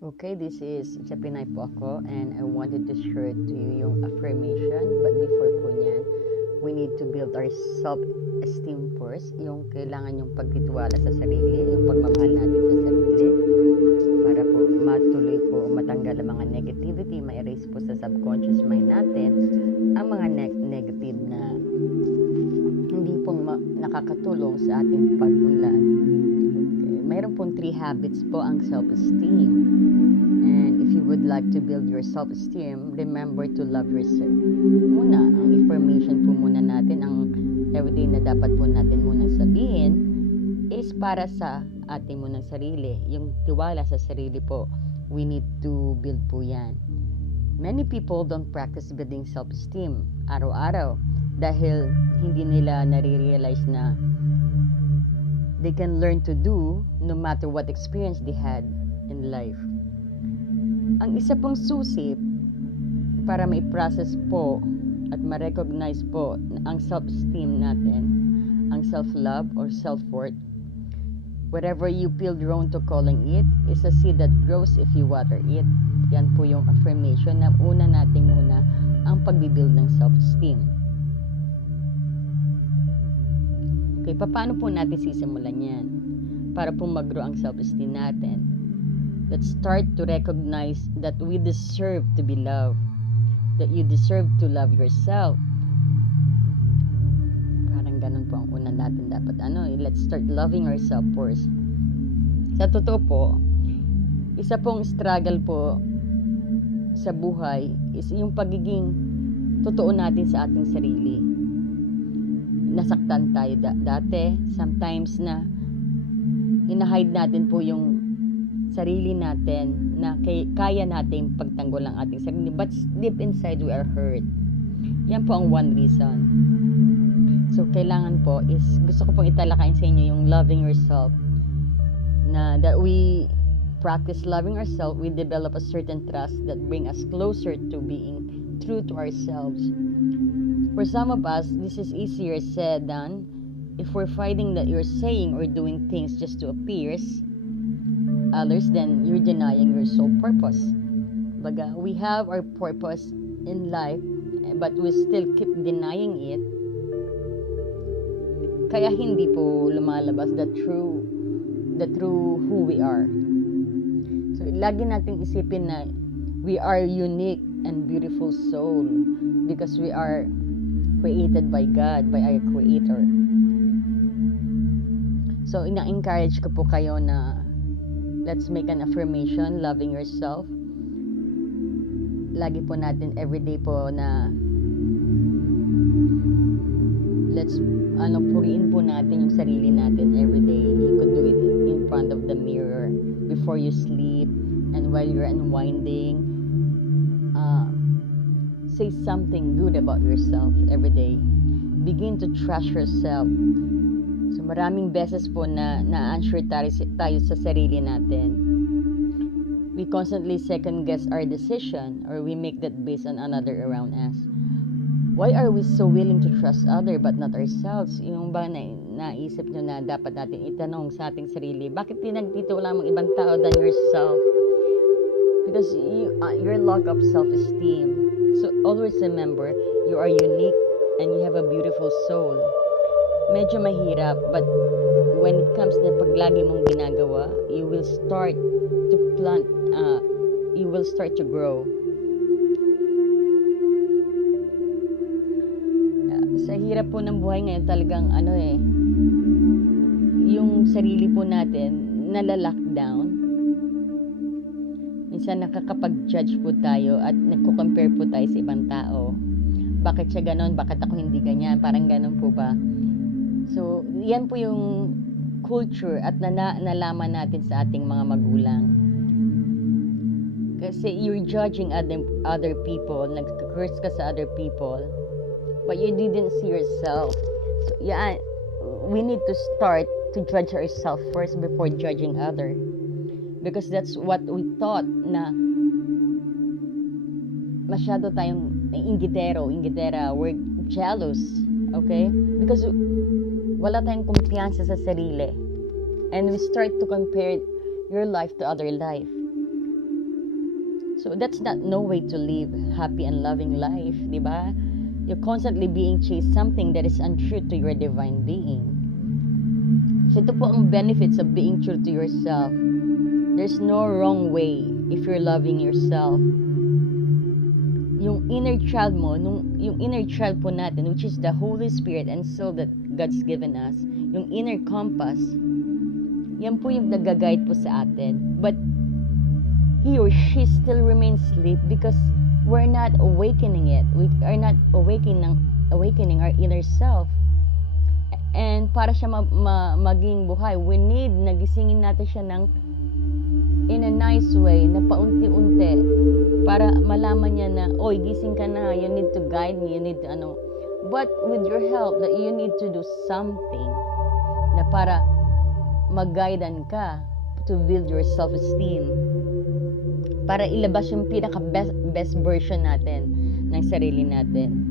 Okay, this is Japinay po ako and I wanted to share to you yung affirmation. But before po niyan, we need to build our self-esteem first. Yung kailangan yung pagtitiwala sa sarili, yung pagmamahal natin sa sarili. Para po matuloy po matanggal ang mga negativity, ma-erase po sa subconscious mind natin ang mga negative na hindi pong nakakatulong sa ating pag-unlad. Okay. Mayroon pong 3 habits po ang self-esteem. And if you would like to build your self-esteem, remember to love yourself. Muna, ang affirmation po muna natin, ang everyday na dapat po natin munang sabihin is para sa ating munang sarili. Yung tiwala sa sarili po, we need to build po yan. Many people don't practice building self-esteem araw-araw dahil hindi nila nare-realize na they can learn to do no matter what experience they had in life. Ang isa pong susi para ma-process po at ma-recognize po ang self-esteem natin, ang self-love or self-worth, whatever you feel drawn to calling it, is a seed that grows if you water it. Yan po yung affirmation na una natin muna ang pag-build ng self-esteem. Okay, paano po natin sisimulan yan? Para po mag-grow ang self-esteem natin. Let's start to recognize that we deserve to be loved. That you deserve to love yourself. Parang ganun po ang una natin dapat. Let's start loving ourselves first. Sa totoo po, isa pong struggle po sa buhay is yung pagiging totoo natin sa ating sarili. Nasaktan tayo dati. Sometimes na hinahide natin po yung sarili natin na kaya nating pagtanggol ang ating sarili, but deep inside we are hurt. Yan po ang one reason. So kailangan po is, gusto ko pong italakayin sa inyo yung loving yourself, na that we practice loving ourselves, we develop a certain trust that bring us closer to being true to ourselves. For some of us, this is easier said than if we're finding that you're saying or doing things just to appear others, then you're denying your sole purpose. Baga, we have our purpose in life, but we still keep denying it. Kaya hindi po lumalabas the true who we are. So, lagi nating isipin na we are unique and beautiful soul because we are created by God, by our Creator. So, ina-encourage ko po kayo na let's make an affirmation, loving yourself. Lagi po natin, everyday po na let's, puriin po natin yung sarili natin everyday. You could do it in front of the mirror, before you sleep, and while you're unwinding. Say something good about yourself everyday. Begin to trust yourself. So, maraming beses po na na-unsure tayo sa sarili natin. We constantly second-guess our decision or we make that based on another around us. Why are we so willing to trust other but not ourselves? Yung ba naisip nyo na dapat natin itanong sa ating sarili, bakit pinagtitiwala mong ibang tao than yourself? Because your lack of self-esteem. So, always remember, you are unique and you have a beautiful soul. Medyo mahirap, but when it comes na pag lagi mong ginagawa, you will start to plant, you will start to grow. Sa hirap po ng buhay ngayon talagang yung sarili po natin nalalockdown. Minsan nakakapag-judge po tayo at nagko-compare po tayo sa ibang tao. Bakit siya ganon? Bakit ako hindi ganyan? Parang ganon po ba? So, yan po yung culture at nalaman natin sa ating mga magulang. Kasi you're judging other people, nag-curse ka sa other people, but you didn't see yourself. So, yeah, we need to start to judge ourselves first before judging other. Because that's what we thought na masyado tayong ingitera, we're jealous, okay? Because wala tayong kumpiyansa sa sarili. And we start to compare your life to other life. So that's not no way to live happy and loving life, di ba? You're constantly being chased something that is untrue to your divine being. So ito po ang benefits of being true to yourself. There's no wrong way if you're loving yourself. Yung inner child mo, yung inner child po natin, which is the Holy Spirit and soul that God's given us, yung inner compass, yan po yung nag-guide po sa atin. But he or she still remains asleep because we're not awakening it. We are not awakening our inner self. And para siya maging buhay, we need nagisingin natin siya in a nice way, na paunti-unti, para malaman niya na, oy, gising ka na, you need to guide me, you need to but with your help, that you need to do something na para mag-guidean ka to build your self-esteem, para ilabas yung best version natin ng sarili natin.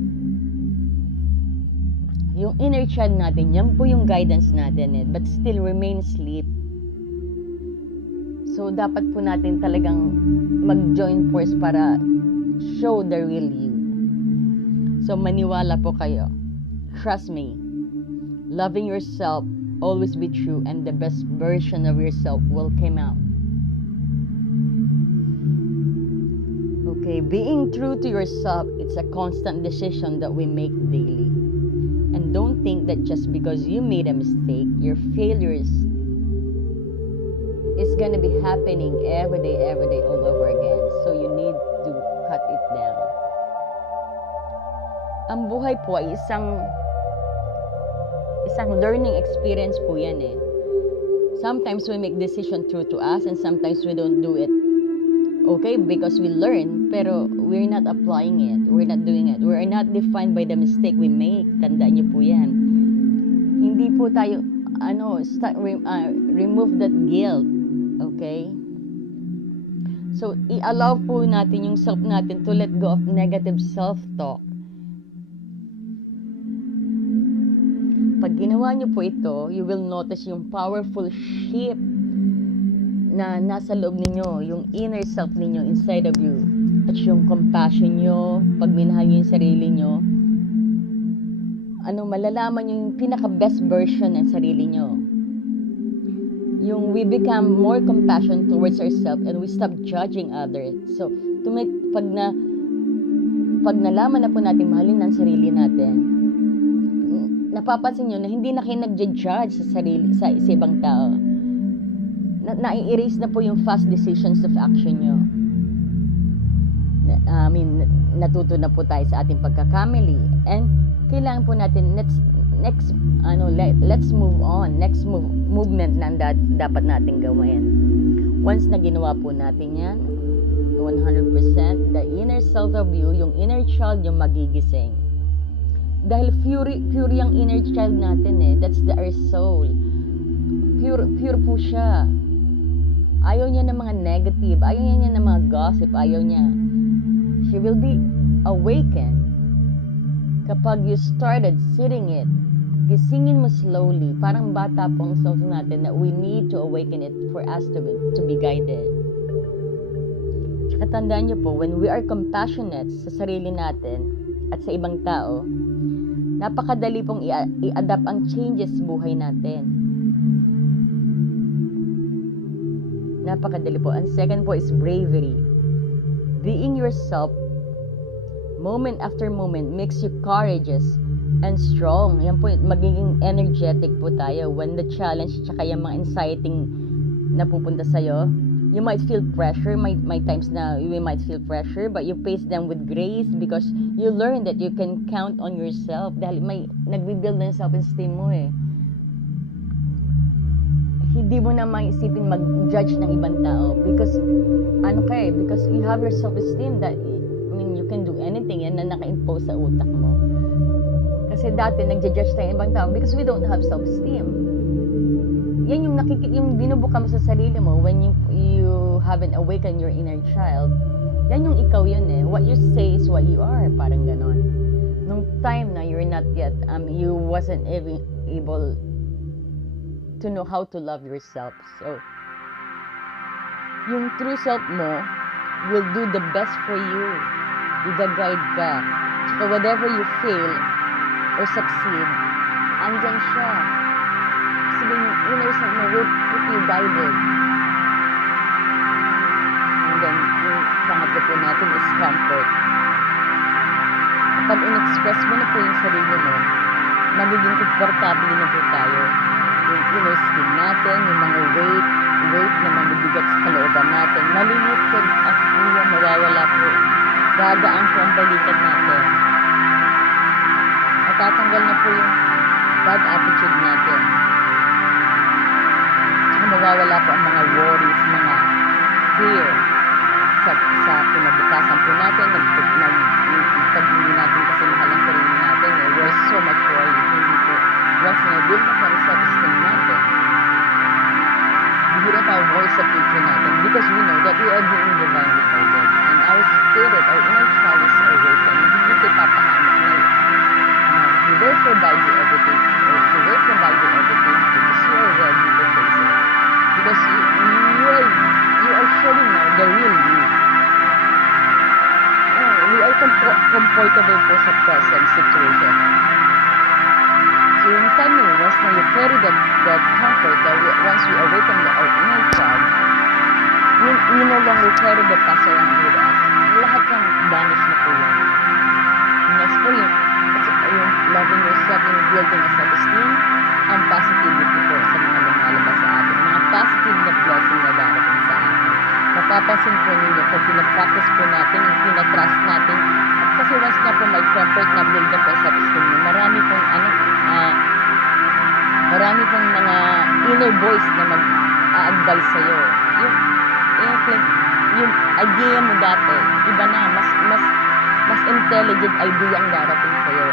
Yung inner child natin, yan po yung guidance natin, but still remain asleep. So, dapat po natin talagang mag-join force para show the real you. So, maniwala po kayo. Trust me. Loving yourself, always be true, and the best version of yourself will come out. Okay, being true to yourself, it's a constant decision that we make daily. And don't think that just because you made a mistake, your failures is gonna be happening every day, all over again. So you need to cut it down. Ang buhay po ay isang learning experience po yan eh. Sometimes we make decision true to us and sometimes we don't do it. Okay, because we learn, pero we're not applying it. We're not doing it. We're not defined by the mistake we make. Tandaan niyo po yan. Hindi po tayo, remove that guilt. Okay? So, i-allow po natin yung self natin to let go of negative self-talk. Pag ginawa niyo po ito, you will notice yung powerful shift na nasa loob ninyo, yung inner self ninyo inside of you. At yung compassion nyo, pagminahal nyo yung sarili nyo, malalaman nyo yung pinaka-best version ng sarili nyo. Yung we become more compassionate towards ourselves and we stop judging others. So, pag nalaman na po natin mahalin ang sarili natin, napapansin nyo na hindi na kayo nag-judge sa ibang tao. Na-erase na po yung fast decisions of action nyo. Natuto na po tayo sa ating pagkakamali. And kailangan po natin, let's move on. Next movement na dapat natin gawin. Once na ginawa po natin yan, 100%, the inner self of you, yung inner child, yung magigising. Dahil pure yung inner child natin eh. That's our soul. Pure po siya. Ayaw niya ng mga negative. Ayaw niya ng mga gossip. Ayaw niya. She will be awakened kapag you started sitting it. Gisingin mo slowly. Parang bata po ang soul natin that we need to awaken it for us to be guided. Tsaka tandaan niyo po, when we are compassionate sa sarili natin at sa ibang tao, napakadali pong i-adapt ang changes sa buhay natin. Napakadali po. And second po is bravery. Being yourself, moment after moment, makes you courageous and strong. Yan po, magiging energetic po tayo when the challenge, tsaka yung mga anxiety na pupunta sa'yo. You might feel pressure, may times na you might feel pressure, but you face them with grace because you learn that you can count on yourself. Dahil nagbibuild na yung self-esteem mo eh. Hindi mo na maisipin mag-judge ng ibang tao because because you have your self-esteem that you can do anything yan na naka-impose sa utak mo. Kasi dati nagja-judge tayo ng ibang tao because we don't have self-esteem. Yan yung binubuka mo sa sarili mo when you haven't awakened your inner child. Yan yung ikaw yun eh. What you say is what you are. Parang ganon. Nung time na you're not yet, you wasn't even able to know how to love yourself. So, yung true self mo, will do the best for you. I-guide ka. Tsaka whatever you fail or succeed, andyan siya. Sabihin, inner self mo will keep you guided. And then, yung pangatlo po natin is comfort. Kapag in-express mo na po yung sarili mo, magiging komportable na po tayo. Yung inner skin natin, yung mga weight na mabibigat sa kalooban natin, malilifted at mawawala po. Gagaan po ang balikat natin. Matatanggal na po yung bad attitude natin. At mawawala po ang mga worries, mga fear sa kinabukasan po natin. Pag hindi natin kasi mahal ang sarili natin, we're so much worried. Hindi po, once na build na po ang self-esteem natin, hindi na tayo worry sa future natin because we know that we are being divinely guided. And our spirit, our inner child is awakened. Hindi tayo papahamak na He will provide you everything. Or He will provide you everything because you are ready to face it. Because you are showing now the real you. We are comfortable po sa present situation. So yung time na once na you carry that comfort, that once we awaken our inner child, you no longer carry the past around with us. Lahat ng vanish na po yan. Next po yung loving yourself, yung building a self-esteem, ang positivity po sa mga lumalabas sa atin. Mga positive na blessing na darating sa atin. Mapapansin po ninyo pag pinapractice po natin, yung pinatrust natin, kasi once na po may comfort na build up ang self-esteem nyo, marami pong mga inner voice na mag-a-advise sa'yo. Yung idea mo dati, iba na, mas intelligent idea ang darating sa'yo.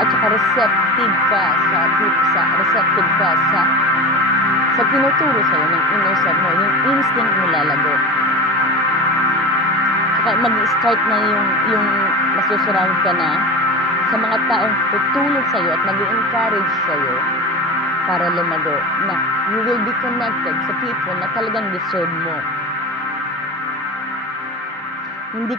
At saka receptive ka sa tinuturo sa'yo ng inner self mo, yung instinct mo lalago. Saka mag-start na yung masusurround ka na sa mga taong tutulog sa'yo at mag-encourage sa'yo para lumago. Na you will be connected sa people na talagang deserve mo. Hindi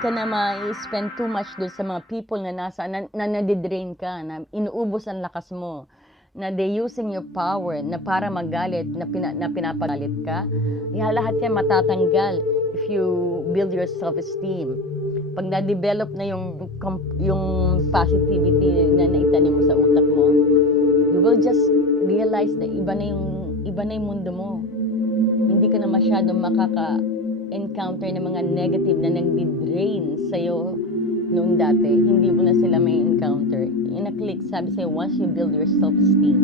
ka na ma-spend too much doon sa mga people na nadidrain ka, na inuubos ang lakas mo, na they using your power na para magalit, na pinapagalit ka. Lahat yan matatanggal if you build your self-esteem. Pag na-develop na yung positivity na naitanim mo sa utak mo, you will just realize na iba na yung mundo mo. Hindi ka na masyadong encounter ng mga negative na nagdi-drain sa'yo noong dati. Hindi mo na sila may encounter. In a click, sabi sa'yo, once you build your self-esteem,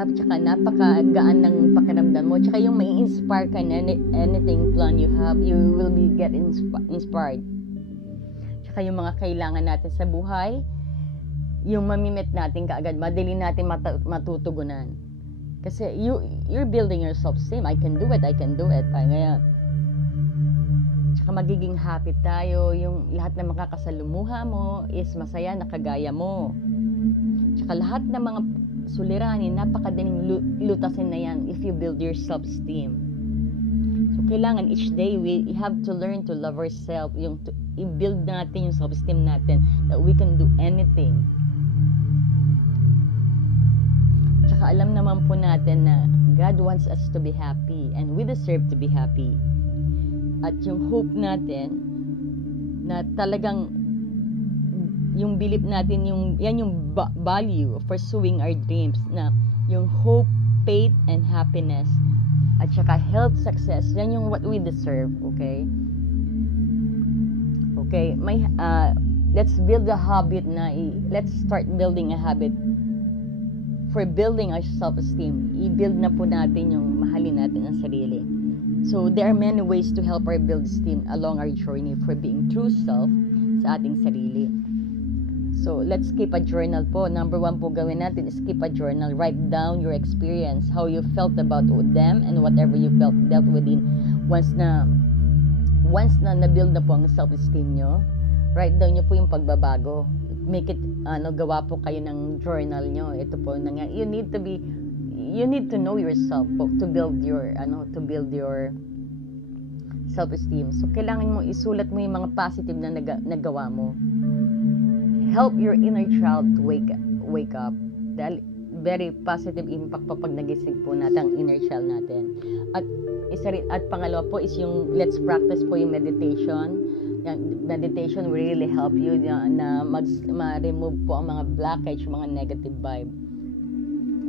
tsaka napakagaan ng pakiramdam mo. Tsaka yung may inspire ka na anything plan you have, you will be get inspired. Tsaka yung mga kailangan natin sa buhay, yung mamimit natin kaagad, madali natin matutugunan. Kasi you're building your self-esteem. I can do it. Ngayon. Tsaka magiging happy tayo. Yung lahat ng makakasalumuha mo is masaya, nakagaya mo. Tsaka lahat ng mga suliranin, napakadaling lutasin na yan if you build your self-esteem. So, kailangan each day, we have to learn to love ourselves. I-build natin yung self-esteem natin that we can do anything. Tsaka alam naman po natin na God wants us to be happy and we deserve to be happy. At yung hope natin na talagang yung belief natin, yan yung value of pursuing our dreams, na yung hope, faith, and happiness. At saka health, success, yan yung what we deserve, okay? Okay, let's build a habit let's start building a habit for building our self-esteem. I-build na po natin yung mahalin natin ang sarili. So, there are many ways to help our build esteem along our journey for being true self sa ating sarili. So, let's keep a journal po. Number 1 po gawin natin is keep a journal. Write down your experience, how you felt about them, and whatever you dealt within. Once na na-build na po ang self-esteem nyo, write down nyo po yung pagbabago. Make it, gawa po kayo ng journal nyo. Ito po, you need to be, you need to know yourself po to build your self-esteem. So kailangan mo isulat mo yung mga positive na nagawa mo. Help your inner child to wake up. Dahil very positive impact po pag nagising po natin ang inner child natin. At pangalawa po is yung let's practice po yung meditation. Yung meditation will really help you na ma-remove po ang mga blockage, mga negative vibe.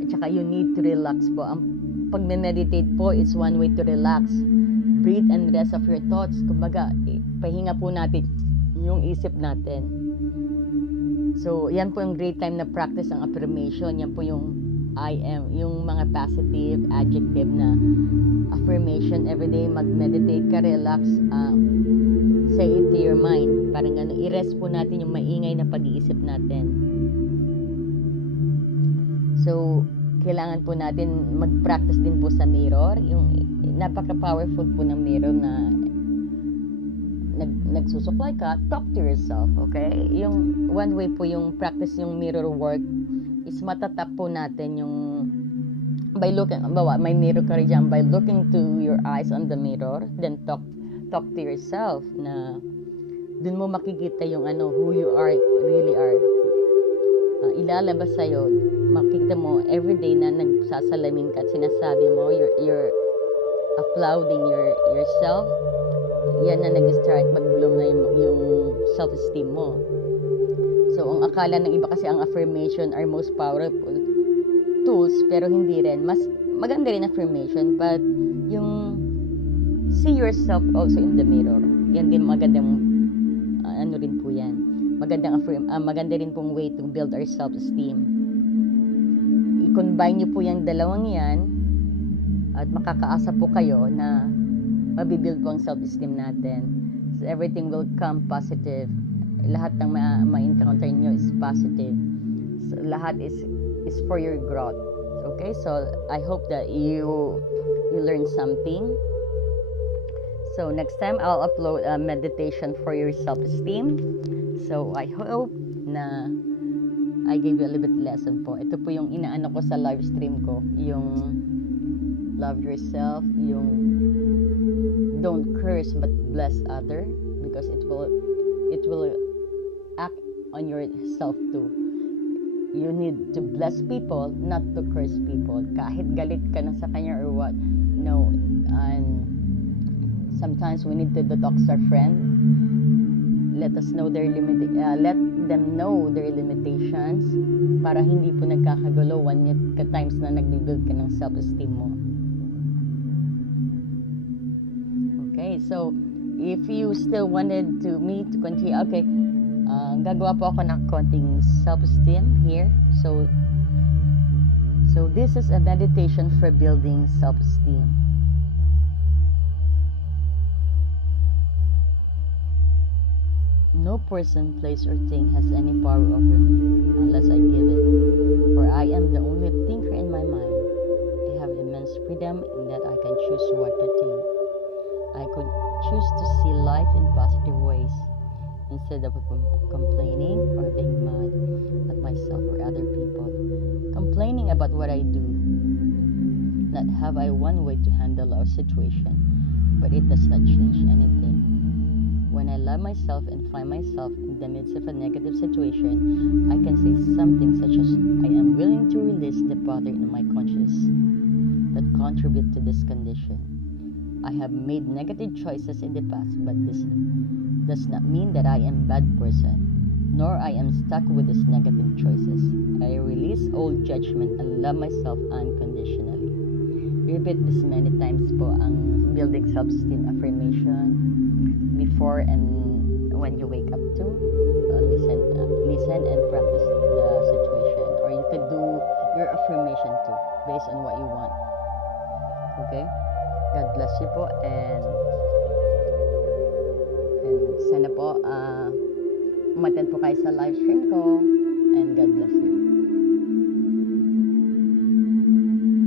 At saka you need to relax po. Ang pag-meditate po is one way to relax. Breathe and rest of your thoughts. Kumbaga, pahinga po natin yung isip natin. So, yan po yung great time na practice ang affirmation. Yan po yung I am, yung mga positive, adjective na affirmation. Everyday, mag-meditate ka, relax, say it to your mind. Parang ano, i-rest po natin yung maingay na pag-iisip natin. So, kailangan po natin mag-practice din po sa mirror. Yung napaka-powerful po ng mirror na nagsusuklay ka, talk to yourself, okay? Yung one way po yung practice yung mirror work is matatap po natin yung by looking, may mirror ka rin dyan, by looking to your eyes on the mirror, then talk to yourself na dun mo makikita yung who you are, really are. Ilalabas sa'yo, makikita mo everyday na nagsasalamin ka at sinasabi mo, you're applauding yourself. Yan na nag-start mag-bloom na yung self-esteem mo. So, ang akala ng iba kasi ang affirmation are most powerful tools, pero hindi rin. Mas maganda rin affirmation, but yung see yourself also in the mirror. Yan din magandang rin po yan. Maganda rin pong way to build our self-esteem. I-combine nyo po yung dalawang yan at makakaasa po kayo na mabibuild po ang self-esteem natin. So, everything will come positive. Lahat ng ma-encounter nyo is positive. So, lahat is for your growth. Okay? So, I hope that you learn something. So, next time, I'll upload a meditation for your self-esteem. So, I hope na I gave you a little bit lesson po. Ito po yung inaano ko sa live stream ko. Yung love yourself, yung don't curse but bless other, because it will act on yourself too. You need to bless people, not to curse people. Kahit galit ka na sa kanya or what. No. And sometimes we need to detox our friend. Let them know their limitations para hindi po nagkakagulo times na nag-build ka ng self-esteem mo. Okay, so if you still wanted me to continue, okay, gagawa po ako ng konting self-esteem here. So this is a meditation for building self-esteem. No person, place, or thing has any power over me unless I give it, for I am the only thinker in my mind. I have immense freedom in that I can choose what to think. I could choose to see life in positive ways instead of complaining or being mad at myself or other people. Complaining about what I do. Not have I one way to handle our situation, but it does not change anything. When I love myself and find myself in the midst of a negative situation, I can say something such as, I am willing to release the pattern in my conscience that contribute to this condition. I have made negative choices in the past, but this does not mean that I am a bad person, nor I am stuck with these negative choices. I release all judgment and love myself unconditionally. Repeat this many times po ang building self-esteem affirmation before and when you wake up to. Listen and practice the situation, or you could do your affirmation too based on what you want. Okay? God bless you po, and sana po umattend po kayo sa live stream ko, and God bless you.